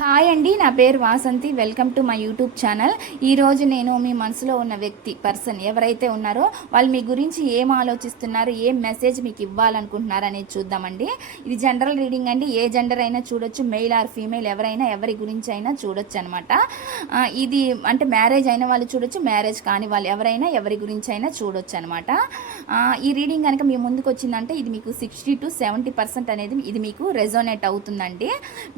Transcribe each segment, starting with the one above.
Hi అండి నా పేరు Vasanthi. Welcome to my YouTube channel ఈరోజు నేను మీ మనసులో ఉన్న వ్యక్తి పర్సన్ ఎవరైతే ఉన్నారో వాళ్ళు మీ గురించి ఏం ఆలోచిస్తున్నారు ఏం మెసేజ్ మీకు ఇవ్వాలనుకుంటున్నారు అనేది చూద్దామండి. ఇది జనరల్ రీడింగ్ అండి. ఏ జెండర్ అయినా చూడొచ్చు మెయిల్ ఆర్ ఫీమేల్ ఎవరైనా ఎవరి గురించి అయినా చూడొచ్చు అనమాట ఇది అంటే మ్యారేజ్ అయిన వాళ్ళు చూడొచ్చు మ్యారేజ్ కాని వాళ్ళు ఎవరైనా ఎవరి గురించి అయినా చూడొచ్చు అనమాట ఈ రీడింగ్ కనుక మీ ముందుకు వచ్చిందంటే ఇది మీకు సిక్స్టీ టు సెవెంటీ పర్సెంట్ అనేది ఇది మీకు రెజోనేట్ అవుతుందండి.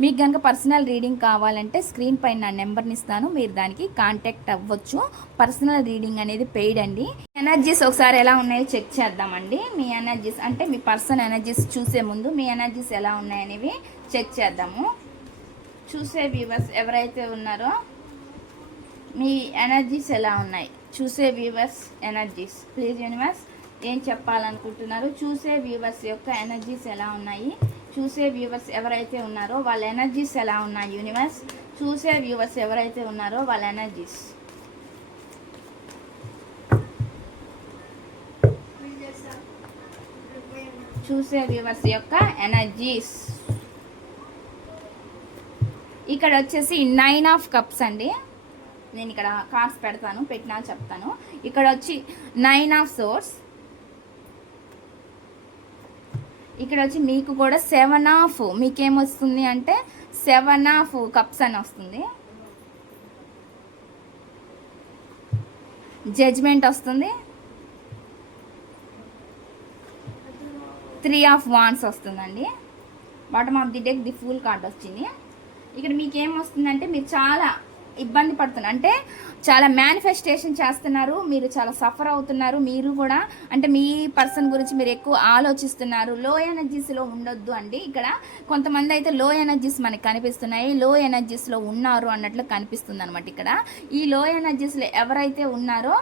మీకు కనుక పర్సనల్ రీడింగ్ కావాలంటే స్క్రీన్ పైన నా నెంబర్ని ఇస్తాను. మీరు దానికి కాంటాక్ట్ అవ్వచ్చు. పర్సనల్ రీడింగ్ అనేది పెయిడ్ అండి. ఎనర్జీస్ ఒకసారి ఎలా ఉన్నాయో చెక్ చేద్దామండి. మీ ఎనర్జీస్ అంటే మీ పర్సన్ ఎనర్జీస్ చూసే ముందు మీ ఎనర్జీస్ ఎలా ఉన్నాయనేవి చెక్ చేద్దాము. చూసే వ్యూవర్స్ ఎవరైతే ఉన్నారో మీ ఎనర్జీస్ ఎలా ఉన్నాయి? చూసే వ్యూవర్స్ ఎనర్జీస్ ప్లీజ్ యూనివర్స్ ఏం చెప్పాలనుకుంటున్నారు? చూసే వ్యూవర్స్ యొక్క ఎనర్జీస్ ఎలా ఉన్నాయి? చూసే వ్యూవర్స్ ఎవరైతే ఉన్నారో వాళ్ళ ఎనర్జీస్ ఎలా ఉన్నాయి యూనివర్స్ చూసే వ్యూవర్స్ ఎవరైతే ఉన్నారో వాళ్ళ ఎనర్జీస్. చూసే వ్యూవర్స్ యొక్క ఎనర్జీస్. ఇక్కడ వచ్చేసి నైన్ ఆఫ్ కప్స్ అండి. నేను ఇక్కడ కార్డ్స్ పెడతాను పెట్టినా చెప్తాను. ఇక్కడ వచ్చి నైన్ ఆఫ్ సోర్స్ ఇక్కడ వచ్చి మీకు కూడా సెవెన్ ఆఫ్ మీకేమొస్తుంది అంటే సెవెన్ ఆఫ్ కప్స్ అని వస్తుంది. జడ్జ్మెంట్ వస్తుంది. త్రీ ఆఫ్ వాన్స్ వస్తుందండి. Bottom of the deck the fool card వచ్చింది. ఇక్కడ మీకు వస్తుందంటే మీరు చాలా ఇబ్బంది పడుతున్నారు అంటే చాలా మేనిఫెస్టేషన్ చేస్తున్నారు మీరు చాలా సఫర్ అవుతున్నారు మీరు కూడా. అంటే మీ పర్సన్ గురించి మీరు ఎక్కువ ఆలోచిస్తున్నారు. లో ఎనర్జీస్లో ఉండొద్దు అండి. ఇక్కడ కొంతమంది అయితే లో ఎనర్జీస్ మనకి కనిపిస్తున్నాయి. లో ఎనర్జీస్లో ఉన్నారు అన్నట్లు కనిపిస్తుంది అనమాట ఇక్కడ. ఈ లో ఎనర్జీస్లో ఎవరైతే ఉన్నారో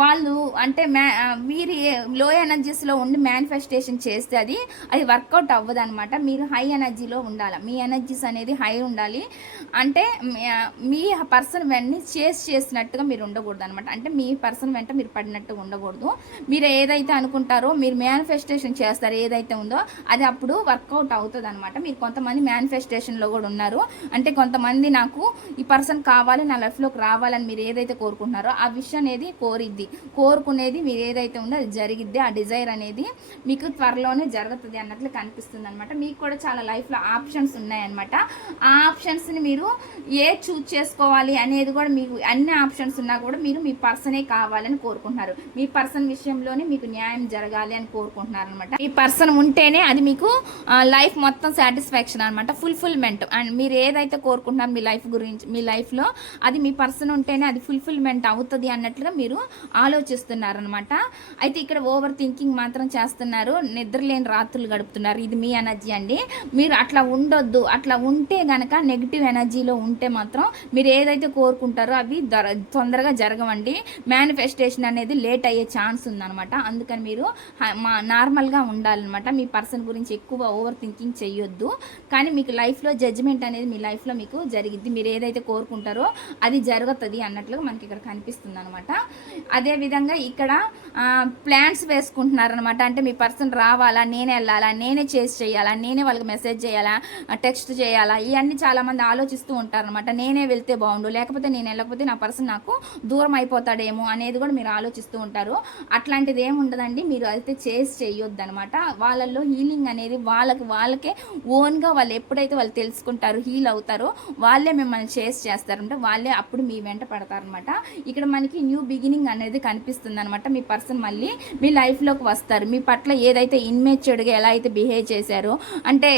వాళ్ళు అంటే మ్యా మీరు లో ఎనర్జీస్లో ఉండి మేనిఫెస్టేషన్ చేస్తే అది అది వర్కౌట్ అవ్వదు అనమాట మీరు హై ఎనర్జీలో ఉండాలి? మీ ఎనర్జీస్ అనేది హై ఉండాలి. అంటే మీ పర్సన్ వెంటనే చేసి చేసినట్టుగా మీరు ఉండకూడదు అనమాట అంటే మీ పర్సన్ వెంట మీరు పడినట్టుగా ఉండకూడదు. మీరు ఏదైతే అనుకుంటారో మీరు మేనిఫెస్టేషన్ చేస్తారు ఏదైతే ఉందో అది అప్పుడు వర్కౌట్ అవుతుంది అనమాట మీరు కొంతమంది మేనిఫెస్టేషన్లో కూడా ఉన్నారు. అంటే కొంతమంది నాకు ఈ పర్సన్ కావాలి నా లైఫ్లోకి రావాలని మీరు ఏదైతే కోరుకుంటున్నారో ఆ విషయం అనేది కోరి జరిగిద్ది. కోరుకునేది మీరు ఏదైతే ఉందో అది జరిగిద్ది. ఆ డిజైర్ అనేది మీకు త్వరలోనే జరుగుతుంది అన్నట్లు కనిపిస్తుంది అనమాట మీకు కూడా చాలా లైఫ్లో ఆప్షన్స్ ఉన్నాయన్నమాట. ఆ ఆప్షన్స్ని మీరు ఏ చూజ్ చేసుకోవాలి అనేది కూడా మీకు అన్ని ఆప్షన్స్ ఉన్నా కూడా మీరు మీ పర్సనే కావాలని కోరుకుంటున్నారు. మీ పర్సన్ విషయంలోనే మీకు న్యాయం జరగాలి అని కోరుకుంటున్నారు అనమాట ఈ పర్సన్ ఉంటేనే అది మీకు లైఫ్ మొత్తం సాటిస్ఫాక్షన్ అనమాట ఫుల్ఫిల్మెంట్. అండ్ మీరు ఏదైతే కోరుకుంటున్నారు మీ లైఫ్ గురించి మీ లైఫ్లో అది మీ పర్సన్ ఉంటేనే అది ఫుల్ఫిల్మెంట్ అవుతుంది అన్నట్లుగా మీరు ఆలోచిస్తున్నారనమాట అయితే ఇక్కడ ఓవర్ థింకింగ్ మాత్రం చేస్తున్నారు. నిద్రలేని రాత్రులు గడుపుతున్నారు. ఇది మీ ఎనర్జీ అండి. మీరు అట్లా ఉండొద్దు. అట్లా ఉంటే గనక నెగిటివ్ ఎనర్జీలో ఉంటే మాత్రం మీరు ఏదైతే కోరుకుంటారో అవి తొందరగా జరగవండి. మేనిఫెస్టేషన్ అనేది లేట్ అయ్యే ఛాన్స్ ఉందనమాట అందుకని మీరు మా నార్మల్గా ఉండాలన్నమాట. మీ పర్సన్ గురించి ఎక్కువ ఓవర్ థింకింగ్ చేయొద్దు కానీ మీకు లైఫ్లో జడ్జిమెంట్ అనేది మీ లైఫ్లో మీకు జరిగిద్ది. మీరు ఏదైతే కోరుకుంటారో అది జరుగుతుంది అన్నట్లుగా మనకి ఇక్కడ కనిపిస్తుంది అనమాట అదేవిధంగా ఇక్కడ ప్లాన్స్ వేసుకుంటున్నారనమాట అంటే మీ పర్సన్ రావాలా నేనే వెళ్ళాలా నేనే చేసి చేయాలా నేనే వాళ్ళకి మెసేజ్ చేయాలా టెక్స్ట్ చేయాలా ఇవన్నీ చాలామంది ఆలోచిస్తూ ఉంటారనమాట నేనే వెళ్తే బాగుండు లేకపోతే నేను వెళ్ళకపోతే నా పర్సన్ నాకు దూరం అయిపోతాడేమో అనేది కూడా మీరు ఆలోచిస్తూ ఉంటారు. అట్లాంటిది ఏమి ఉండదండి మీరు అయితే చేసి చేయొద్దు అనమాట వాళ్ళల్లో హీలింగ్ అనేది వాళ్ళకి వాళ్ళకే ఓన్గా వాళ్ళు ఎప్పుడైతే వాళ్ళు తెలుసుకుంటారు హీల్ అవుతారో వాళ్ళే మిమ్మల్ని చేసి చేస్తారంటే వాళ్ళే అప్పుడు మీ వెంట పడతారనమాట ఇక్కడ మనకి న్యూ బిగినింగ్ అనేది అనేది కనిపిస్తుంది అనమాట మీ పర్సన్ మళ్ళీ మీ లైఫ్లోకి వస్తారు. మీ పట్ల ఏదైతే ఇన్మేచ్యూర్డ్గా ఎలా అయితే బిహేవ్ చేశారో అంటే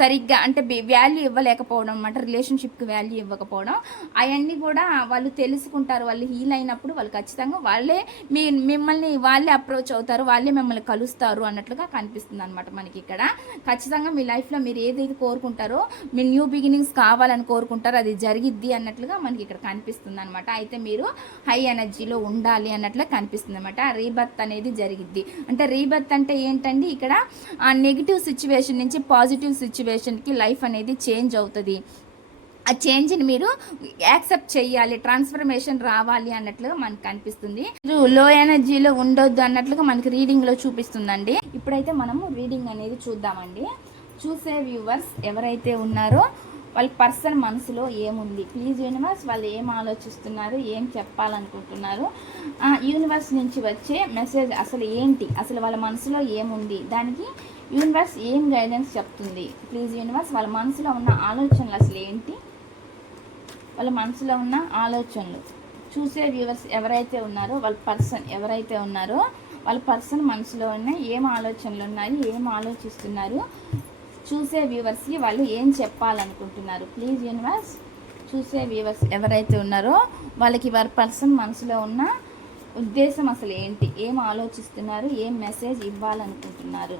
సరిగ్గా అంటే వాల్యూ ఇవ్వలేకపోవడం అనమాట రిలేషన్షిప్కి వాల్యూ ఇవ్వకపోవడం అవన్నీ కూడా వాళ్ళు తెలుసుకుంటారు. వాళ్ళు హీల్ అయినప్పుడు వాళ్ళు ఖచ్చితంగా వాళ్ళే మీ మిమ్మల్ని వాళ్ళే అప్రోచ్ అవుతారు వాళ్ళే మిమ్మల్ని కలుస్తారు అన్నట్లుగా కనిపిస్తుంది అనమాట మనకి ఇక్కడ. ఖచ్చితంగా మీ లైఫ్లో మీరు ఏదైతే కోరుకుంటారో మీ న్యూ బిగినింగ్స్ కావాలని కోరుకుంటారో అది జరిగిద్ది అన్నట్లుగా మనకి ఇక్కడ కనిపిస్తుంది అనమాట అయితే మీరు హై ఎనర్జీలో ఉండాలి. అన్నట్లు కనిపిస్తుంది అనమాట రీబర్త్ అనేది జరిగిద్ది. అంటే రీబర్త్ అంటే ఏంటండి? ఇక్కడ ఆ నెగిటివ్ సిచ్యువేషన్ నుంచి పాజిటివ్ సిచ్యువేషన్కి లైఫ్ అనేది చేంజ్ అవుతుంది. ఆ చేంజ్ని మీరు యాక్సెప్ట్ చేయాలి ట్రాన్స్ఫర్మేషన్ రావాలి అన్నట్లుగా మనకు కనిపిస్తుంది. మీరు లో ఎనర్జీలో ఉండొద్దు అన్నట్లుగా మనకి రీడింగ్లో చూపిస్తుందండి. ఇప్పుడైతే మనము రీడింగ్ అనేది చూద్దామండి. చూసే వ్యూవర్స్ ఎవరైతే ఉన్నారో వాళ్ళ పర్సన్ మనసులో ఏముంది? ప్లీజ్ యూనివర్స్ వాళ్ళు ఏం ఆలోచిస్తున్నారు? ఏం చెప్పాలనుకుంటున్నారు? ఆ, యూనివర్స్ నుంచి వచ్చే మెసేజ్ అసలు ఏంటి? అసలు వాళ్ళ మనసులో ఏముంది? దానికి యూనివర్స్ ఏం గైడెన్స్ చెప్తుంది? ప్లీజ్ యూనివర్స్ వాళ్ళ మనసులో ఉన్న ఆలోచనలు అసలు ఏంటి? వాళ్ళ మనసులో ఉన్న ఆలోచనలు. చూసే వ్యూవర్స్ ఎవరైతే ఉన్నారో వాళ్ళ పర్సన్ ఎవరైతే ఉన్నారో వాళ్ళ పర్సన్ మనసులో ఉన్న ఏం ఆలోచనలు ఉన్నాయి ఏం ఆలోచిస్తున్నారు చూసే వ్యూవర్స్కి వాళ్ళు ఏం చెప్పాలనుకుంటున్నారు? ప్లీజ్ యూనివర్స్ చూసే వ్యూవర్స్ ఎవరైతే ఉన్నారో వాళ్ళకి వారి పర్సన్ మనసులో ఉన్న ఉద్దేశం అసలు ఏంటి? ఏం ఆలోచిస్తున్నారు? ఏం మెసేజ్ ఇవ్వాలనుకుంటున్నారు?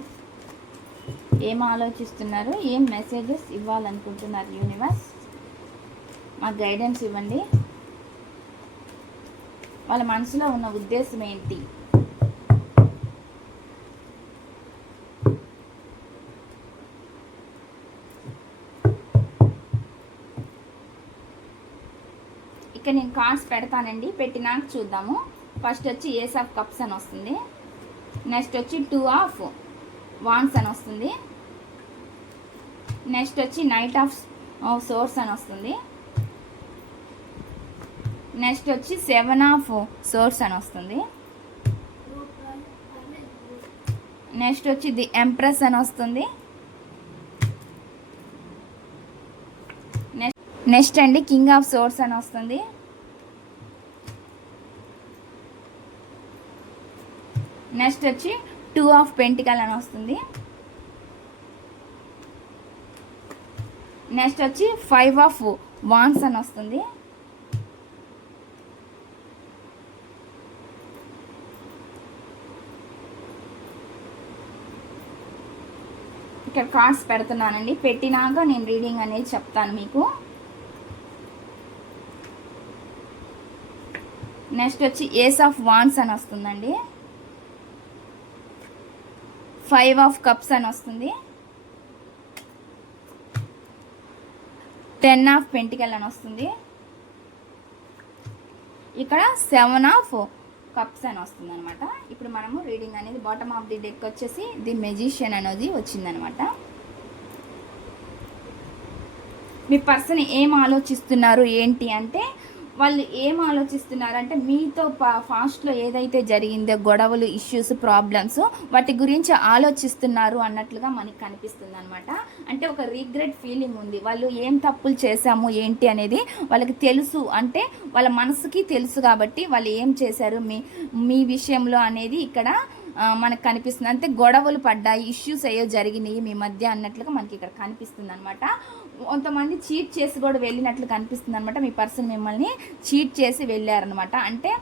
ఏం ఆలోచిస్తున్నారు? ఏం మెసేజెస్ ఇవ్వాలనుకుంటున్నారు యూనివర్స్ మాకు గైడెన్స్ ఇవ్వండి. వాళ్ళ మనసులో ఉన్న ఉద్దేశం ఏంటి? ఇక్కడ నేను కార్డ్స్ పెడతానండి. పెట్టినాక చూద్దాము. ఫస్ట్ వచ్చి ఏస్ ఆఫ్ కప్స్ అని వస్తుంది. నెక్స్ట్ వచ్చి టూ ఆఫ్ వాన్స్ అని వస్తుంది. నెక్స్ట్ వచ్చి నైట్ ఆఫ్ సోర్స్ అని వస్తుంది. నెక్స్ట్ వచ్చి సెవెన్ ఆఫ్ సోర్స్ అని వస్తుంది. నెక్స్ట్ వచ్చి ది ఎంప్రెస్ అని వస్తుంది. నెక్స్ట్ నెక్స్ట్ అండి కింగ్ ఆఫ్ సోర్స్ అని వస్తుంది. నెక్స్ట్ వచ్చి టూ ఆఫ్ పెంటికల్ అని వస్తుంది. నెక్స్ట్ వచ్చి ఫైవ్ ఆఫ్ వాన్స్ అని వస్తుంది. ఇక్కడ కార్డ్స్ పెడుతున్నానండి. పెట్టినాక నేను రీడింగ్ అనేది చెప్తాను మీకు. నెక్స్ట్ వచ్చి ఏస్ ఆఫ్ వాన్స్ అని వస్తుందండి. ఫైవ్ ఆఫ్ కప్స్ అని వస్తుంది. టెన్ ఆఫ్ పెంటికల్ అని వస్తుంది. ఇక్కడ సెవెన్ ఆఫ్ కప్స్ అని వస్తుంది అనమాట ఇప్పుడు మనము రీడింగ్ అనేది బాటమ్ ఆఫ్ ది డెక్ వచ్చేసి ది మెజిషియన్ అనేది వచ్చిందనమాట మీ పర్సన్ ఏం ఆలోచిస్తున్నారు ఏంటి అంటే వాళ్ళు ఏం ఆలోచిస్తున్నారంటే మీతో మీతో ఫాస్ట్లో ఏదైతే జరిగిందో గొడవలు ఇష్యూస్ ప్రాబ్లమ్స్ వాటి గురించి ఆలోచిస్తున్నారు అన్నట్లుగా మనకి కనిపిస్తుంది అనమాట అంటే ఒక రీగ్రెట్ ఫీలింగ్ ఉంది. వాళ్ళు ఏం తప్పులు చేశాము ఏంటి అనేది వాళ్ళకి తెలుసు. అంటే వాళ్ళ మనసుకి తెలుసు కాబట్టి వాళ్ళు ఏం చేశారు మీ మీ విషయంలో అనేది ఇక్కడ మనకు కనిపిస్తుంది. అంటే గొడవలు పడ్డాయి ఇష్యూస్ అయ్యో జరిగినాయి మీ మధ్య అన్నట్లుగా మనకి ఇక్కడ కనిపిస్తుంది అనమాట కొంతమంది చీట్ చేసి కూడా వెళ్ళినట్లు కనిపిస్తుంది అనమాట మీ పర్సన్ మిమ్మల్ని చీట్ చేసి వెళ్ళారనమాట అంటే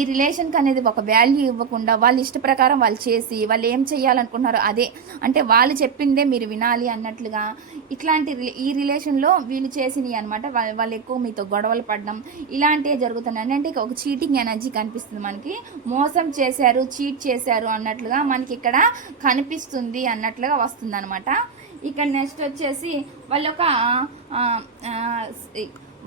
ఈ రిలేషన్కి అనేది ఒక వాల్యూ ఇవ్వకుండా వాళ్ళ ఇష్ట ప్రకారం వాళ్ళు చేసి వాళ్ళు ఏం చేయాలనుకుంటున్నారో అదే. అంటే వాళ్ళు చెప్పిందే మీరు వినాలి అన్నట్లుగా ఇట్లాంటి ఈ రిలేషన్లో వీళ్ళు చేసినవి అనమాట వాళ్ళు వాళ్ళు ఎక్కువ మీతో గొడవలు పడడం ఇలాంటివే జరుగుతున్నాయి. అంటే ఒక చీటింగ్ ఎనర్జీ కనిపిస్తుంది మనకి. మోసం చేశారు చీట్ చేశారు అన్నట్లుగా మనకి ఇక్కడ కనిపిస్తుంది అన్నట్లుగా వస్తుంది అనమాట ఇక్కడ నెక్స్ట్ వచ్చేసి వాళ్ళు ఒక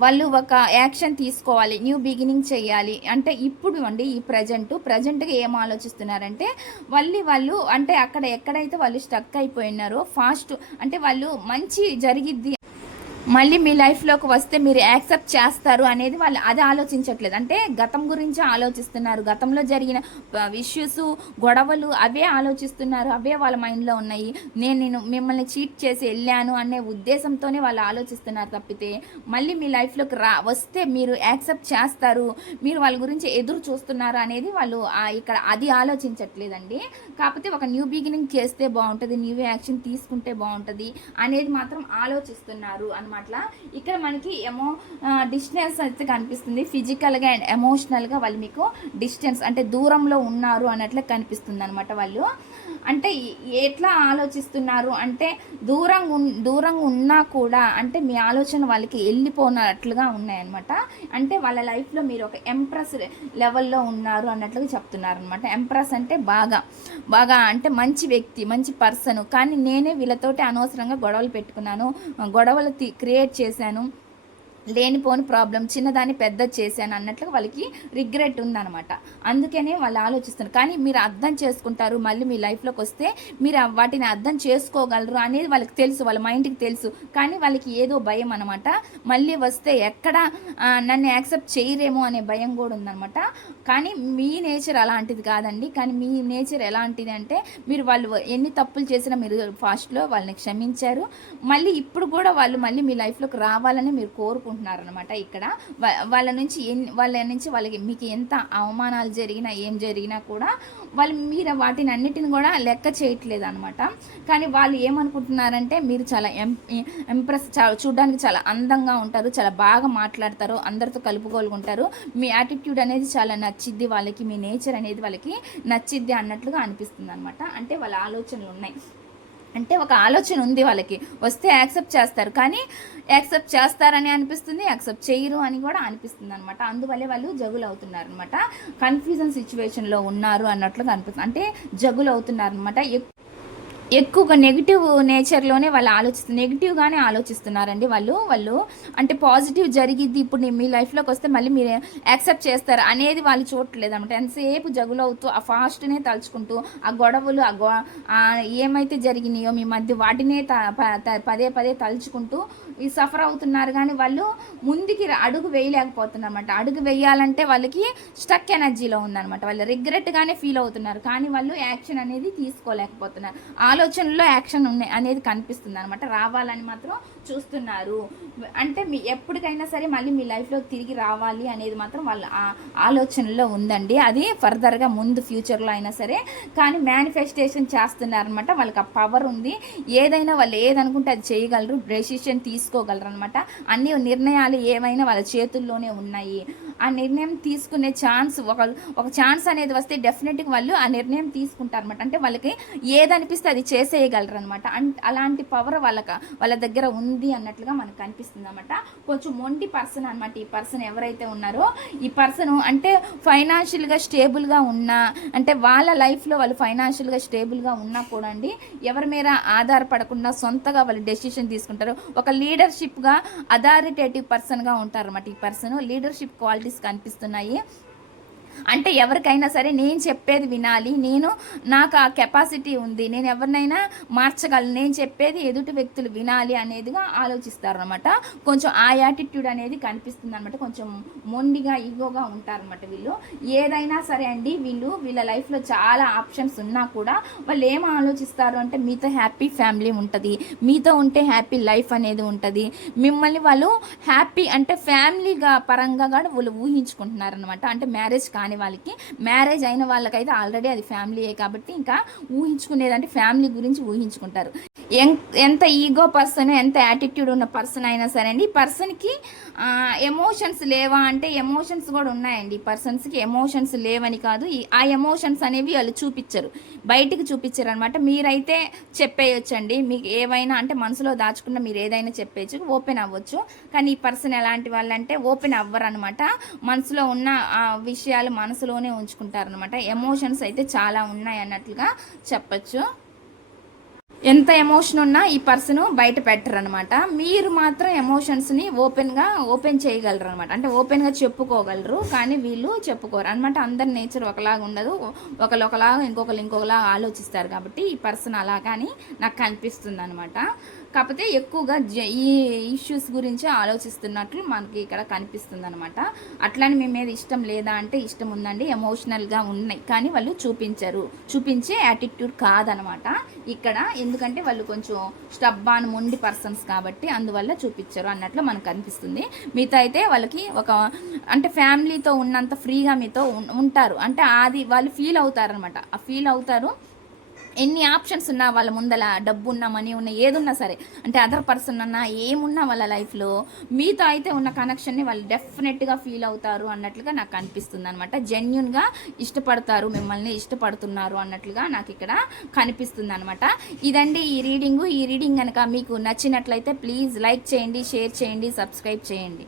వాళ్ళు ఒక యాక్షన్ తీసుకోవాలి న్యూ బిగినింగ్ చేయాలి. అంటే ఇప్పుడు అండి ఈ ప్రజెంట్ ప్రజెంట్గా ఏం ఆలోచిస్తున్నారంటే మళ్ళీ వాళ్ళు అంటే అక్కడ ఎక్కడైతే వాళ్ళు స్టక్ అయిపోయినారో ఫాస్ట్ అంటే వాళ్ళు మంచి జరిగిద్ది మళ్ళీ మీ లైఫ్లోకి వస్తే మీరు యాక్సెప్ట్ చేస్తారు అనేది వాళ్ళు అది ఆలోచించట్లేదు. అంటే గతం గురించి ఆలోచిస్తున్నారు. గతంలో జరిగిన ఇష్యూస్ గొడవలు అవే ఆలోచిస్తున్నారు. అవే వాళ్ళ మైండ్లో ఉన్నాయి. నేను నేను మిమ్మల్ని చీట్ చేసి వెళ్ళాను అనే ఉద్దేశంతోనే వాళ్ళు ఆలోచిస్తున్నారు తప్పితే మళ్ళీ మీ లైఫ్లోకి రా వస్తే మీరు యాక్సెప్ట్ చేస్తారు. మీరు వాళ్ళ గురించి ఎదురు చూస్తున్నారు అనేది వాళ్ళు ఇక్కడ అది ఆలోచించట్లేదండి. కాకపోతే ఒక న్యూ బిగినింగ్ చేస్తే బాగుంటుంది న్యూ యాక్షన్ తీసుకుంటే బాగుంటుంది అనేది మాత్రం ఆలోచిస్తున్నారు అనమాట ఇక్కడ మనకి ఎమో డిస్టెన్స్ అయితే కనిపిస్తుంది. ఫిజికల్గా అండ్ ఎమోషనల్గా వాళ్ళు మీకు డిస్టెన్స్ అంటే దూరంలో ఉన్నారు అన్నట్లు కనిపిస్తుంది అనమాట వాళ్ళు. అంటే ఎట్లా ఆలోచిస్తున్నారు? అంటే దూరంగా ఉన్ దూరంగా ఉన్నా కూడా అంటే మీ ఆలోచన వాళ్ళకి వెళ్ళిపోనట్లుగా ఉన్నాయన్నమాట. అంటే వాళ్ళ లైఫ్లో మీరు ఒక ఎంప్రెస్ లెవెల్లో ఉన్నారు అన్నట్లుగా చెప్తున్నారు అనమాట ఎంప్రెస్ అంటే బాగా. బాగా అంటే మంచి వ్యక్తి మంచి పర్సన్. కానీ నేనే వీళ్ళతోటి అనవసరంగా గొడవలు పెట్టుకున్నాను. గొడవలు క్రియేట్ చేశాను. లేనిపోని ప్రాబ్లం చిన్నదాన్ని పెద్ద చేశాను అన్నట్లు వాళ్ళకి రిగ్రెట్ ఉందన్నమాట. అందుకనే వాళ్ళు ఆలోచిస్తున్నారు. కానీ మీరు అర్థం చేసుకుంటారు మళ్ళీ మీ లైఫ్లోకి వస్తే మీరు వాటిని అర్థం చేసుకోగలరు అనేది వాళ్ళకి తెలుసు వాళ్ళ మైండ్కి తెలుసు. కానీ వాళ్ళకి ఏదో భయం అనమాట మళ్ళీ వస్తే ఎక్కడ నన్ను యాక్సెప్ట్ చేయరేమో అనే భయం కూడా ఉందన్నమాట. కానీ మీ నేచర్ అలాంటిది కాదండి. కానీ మీ నేచర్ ఎలాంటిది అంటే మీరు వాళ్ళు ఎన్ని తప్పులు చేసినా మీరు ఫాస్ట్లో వాళ్ళని క్షమించారు. మళ్ళీ ఇప్పుడు కూడా వాళ్ళు మళ్ళీ మీ లైఫ్లోకి రావాలని మీరు కోరుకుంటారు అనమాట ఇక్కడ. వాళ్ళ నుంచి ఎన్ని వాళ్ళ నుంచి వాళ్ళకి మీకు ఎంత అవమానాలు జరిగినా ఏం జరిగినా కూడా వాళ్ళు మీరు వాటిని అన్నిటిని కూడా లెక్క చేయట్లేదు అనమాట కానీ వాళ్ళు ఏమనుకుంటున్నారంటే మీరు చాలా ఎం ఎంప్రెస్ చూడడానికి చాలా అందంగా ఉంటారు చాలా బాగా మాట్లాడతారు అందరితో కలుపుకోలుకుంటారు మీ యాటిట్యూడ్ అనేది చాలా నచ్చిద్ది వాళ్ళకి మీ నేచర్ అనేది వాళ్ళకి నచ్చిద్ది అన్నట్లుగా అనిపిస్తుంది అనమాట అంటే వాళ్ళ ఆలోచనలు ఉన్నాయి. అంటే ఒక ఆలోచన ఉంది వాళ్ళకి. వస్తే యాక్సెప్ట్ చేస్తారు. కానీ యాక్సెప్ట్ చేస్తారని అనిపిస్తుంది యాక్సెప్ట్ చేయరు అని కూడా అనిపిస్తుంది అనమాట అందువల్లే వాళ్ళు జగులు అవుతున్నారు అనమాట కన్ఫ్యూజన్ సిచ్యువేషన్లో ఉన్నారు అన్నట్లుగా అనిపిస్తుంది. అంటే జగులు అవుతున్నారు అనమాట ఎక్కువగా నెగిటివ్ నేచర్లోనే వాళ్ళు ఆలోచిస్తున్నారు నెగిటివ్గానే ఆలోచిస్తున్నారండి వాళ్ళు. వాళ్ళు అంటే పాజిటివ్ జరిగిద్ది ఇప్పుడు నేను మీ లైఫ్లోకి వస్తే మళ్ళీ మీరు యాక్సెప్ట్ చేస్తారు అనేది వాళ్ళు చూడట్లేదు అనమాట ఎంతసేపు జగులు అవుతూ ఆ ఫాస్ట్నే తలుచుకుంటూ ఆ గొడవలు ఆ గొ ఏమైతే జరిగినాయో మీ మధ్య వాటినే త- ప- త- పదే పదే తలుచుకుంటూ సఫర్ అవుతున్నారు కానీ వాళ్ళు ముందుకి అడుగు వేయలేకపోతున్నారు అనమాట అడుగు వేయాలంటే వాళ్ళకి స్టక్ ఎనర్జీలో ఉందన్నమాట. వాళ్ళు రిగ్రెట్గానే ఫీల్ అవుతున్నారు. కానీ వాళ్ళు యాక్షన్ అనేది తీసుకోలేకపోతున్నారు. ఆలోచనలో యాక్షన్ ఉన్నాయి అనేది కనిపిస్తుంది అనమాట రావాలని మాత్రం చూస్తున్నారు. అంటే మీ ఎప్పటికైనా సరే మళ్ళీ మీ లైఫ్లో తిరిగి రావాలి అనేది మాత్రం వాళ్ళ ఆలోచనలో ఉందండి. అది ఫర్దర్గా ముందు ఫ్యూచర్లో అయినా సరే కానీ మేనిఫెస్టేషన్ చేస్తున్నారనమాట వాళ్ళకి ఆ పవర్ ఉంది. ఏదైనా వాళ్ళు ఏదనుకుంటే అది చేయగలరు డెసిషన్ తీసుకోగలరు అనమాట అన్ని నిర్ణయాలు ఏమైనా వాళ్ళ చేతుల్లోనే ఉన్నాయి. ఆ నిర్ణయం తీసుకునే ఛాన్స్ ఒక ఒక ఛాన్స్ అనేది వస్తే డెఫినెట్గా వాళ్ళు ఆ నిర్ణయం తీసుకుంటారు అనమాట అంటే వాళ్ళకి ఏదనిపిస్తే అది చేసేయగలరు అనమాట అలాంటి పవర్ వాళ్ళకి వాళ్ళ దగ్గర ఉంది. అన్నట్లుగా మనకు కనిపిస్తుంది అనమాట కొంచెం మొండి పర్సన్ అనమాట ఈ పర్సన్ ఎవరైతే ఉన్నారో ఈ పర్సన్ అంటే ఫైనాన్షియల్గా స్టేబుల్గా ఉన్నా అంటే వాళ్ళ లైఫ్లో వాళ్ళు ఫైనాన్షియల్గా స్టేబుల్గా ఉన్నా కూడా అండి ఎవరి మీద ఆధారపడకుండా సొంతగా వాళ్ళు డెసిషన్ తీసుకుంటారు. ఒక లీడర్షిప్గా అథారిటేటివ్ పర్సన్గా ఉంటారన్నమాట ఈ పర్సన్. లీడర్షిప్ క్వాలిటీస్ కనిపిస్తున్నాయి. అంటే ఎవరికైనా సరే నేను చెప్పేది వినాలి. నేను నాకు ఆ కెపాసిటీ ఉంది. నేను ఎవరినైనా మార్చగలను. నేను చెప్పేది ఎదుటి వ్యక్తులు వినాలి అనేదిగా ఆలోచిస్తారనమాట కొంచెం ఆ యాటిట్యూడ్ అనేది కనిపిస్తుంది అనమాట కొంచెం మొండిగా ఈగోగా ఉంటారనమాట వీళ్ళు. ఏదైనా సరే అండి వీళ్ళు వీళ్ళ లైఫ్లో చాలా ఆప్షన్స్ ఉన్నా కూడా వాళ్ళు ఏం ఆలోచిస్తారు అంటే మీతో హ్యాపీ ఫ్యామిలీ ఉంటుంది. మీతో ఉంటే హ్యాపీ లైఫ్ అనేది ఉంటుంది. మిమ్మల్ని వాళ్ళు హ్యాపీ అంటే ఫ్యామిలీగా పరంగా కూడా వాళ్ళు ఊహించుకుంటున్నారు అనమాట అంటే మ్యారేజ్ కానీ వాళ్ళకి మ్యారేజ్ అయిన వాళ్ళకైతే ఆల్రెడీ అది ఫ్యామిలీయే కాబట్టి ఇంకా ఊహించుకునేదంటే ఫ్యామిలీ గురించి ఊహించుకుంటారు. ఎంత ఈగో పర్సన్ ఎంత యాటిట్యూడ్ ఉన్న పర్సన్ అయినా సరే అండి ఈ పర్సన్కి ఎమోషన్స్ లేవా అంటే ఎమోషన్స్ కూడా ఉన్నాయండి. ఈ పర్సన్స్కి ఎమోషన్స్ లేవని కాదు ఈ- ఆ ఎమోషన్స్ అనేవి వాళ్ళు చూపించరు. బయటికి చూపించరు అనమాట మీరైతే చెప్పేయొచ్చండి. మీకు ఏవైనా అంటే మనసులో దాచుకున్న మీరు ఏదైనా చెప్పేయచ్చు ఓపెన్ అవ్వచ్చు. కానీ ఈ పర్సన్ ఎలాంటి వాళ్ళంటే ఓపెన్ అవ్వరు అనమాట మనసులో ఉన్న విషయాలు మనసులోనే ఉంచుకుంటారనమాట ఎమోషన్స్ అయితే చాలా ఉన్నాయి అన్నట్లుగా చెప్పచ్చు. ఎంత ఎమోషన్ ఉన్నా ఈ పర్సన్ బయట పెట్టరు అనమాట మీరు మాత్రం ఎమోషన్స్ని ఓపెన్గా ఓపెన్ చేయగలరు అనమాట అంటే ఓపెన్గా చెప్పుకోగలరు కానీ వీళ్ళు చెప్పుకోరు. అనమాట అందరి నేచర్ ఒకలాగా ఉండదు. ఒకరు ఒకలాగా ఇంకొకరు ఇంకొకలాగా ఆలోచిస్తారు కాబట్టి ఈ పర్సన్ అలాగా అని నాకు కనిపిస్తుంది అనమాట కాకపోతే ఎక్కువగా ఈ ఇష్యూస్ గురించి ఆలోచిస్తున్నట్లు మనకి ఇక్కడ కనిపిస్తుంది అనమాట అట్లానే మీ మీద ఇష్టం లేదా అంటే ఇష్టం ఉందండి ఎమోషనల్గా ఉన్నాయి. కానీ వాళ్ళు చూపించరు. చూపించే యాటిట్యూడ్ కాదనమాట ఇక్కడ ఎందుకంటే వాళ్ళు కొంచెం స్టబ్బాన్ మొండి పర్సన్స్ కాబట్టి అందువల్ల చూపించరు అన్నట్లు మనకు అనిపిస్తుంది మీతో అయితే వాళ్ళకి ఒక అంటే ఫ్యామిలీతో ఉన్నంత ఫ్రీగా మీతో ఉంటారు. అంటే అది వాళ్ళు ఫీల్ అవుతారు అనమాట ఆ ఫీల్ అవుతారు. ఎన్ని ఆప్షన్స్ ఉన్నా వాళ్ళ ముందల డబ్బు ఉన్నా మనీ ఉన్నా ఏదున్నా సరే అంటే అదర్ పర్సన్ అన్నా ఏమున్నా వాళ్ళ లైఫ్లో మీతో అయితే ఉన్న కనెక్షన్ని వాళ్ళు డెఫినెట్గా ఫీల్ అవుతారు అన్నట్లుగా నాకు అనిపిస్తుంది అనమాట జెన్యున్గా ఇష్టపడతారు మిమ్మల్ని ఇష్టపడుతున్నారు అన్నట్లుగా నాకు ఇక్కడ కనిపిస్తుంది అనమాట ఇదండి ఈ రీడింగు ఈ రీడింగ్ కనుక మీకు నచ్చినట్లయితే ప్లీజ్ లైక్ చేయండి షేర్ చేయండి సబ్స్క్రైబ్ చేయండి.